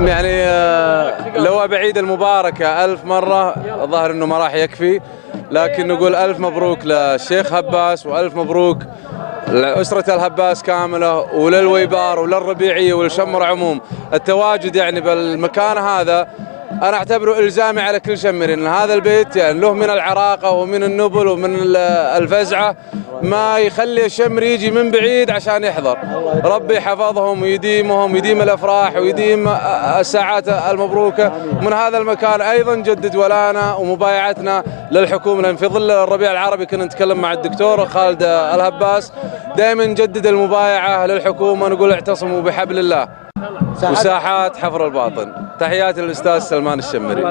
يعني لو بعيد المباركة 1000 مرة ظاهر أنه ما راح يكفي، لكن نقول 1000 مبروك للشيخ هباس، و1000 مبروك لأسرة الهباس كاملة، وللويبار وللربيعية ولشمر عموم. التواجد يعني بالمكان هذا أنا أعتبره إلزامي على كل شمري، لأن هذا البيت يعني له من العراقة ومن النبل ومن الفزعة ما يخلي الشمر يجي من بعيد عشان يحضر. ربي يحفظهم ويديمهم، يديم الأفراح ويديم الساعات المبروكة. من هذا المكان أيضا جدد ولانا ومبايعتنا للحكومة، لأن في ظل الربيع العربي كنا نتكلم مع الدكتور خالد الهباس، دائما نجدد المبايعة للحكومة، نقول اعتصموا بحبل الله وساحات حفر الباطن. تحياتي للأستاذ سلمان الشمري.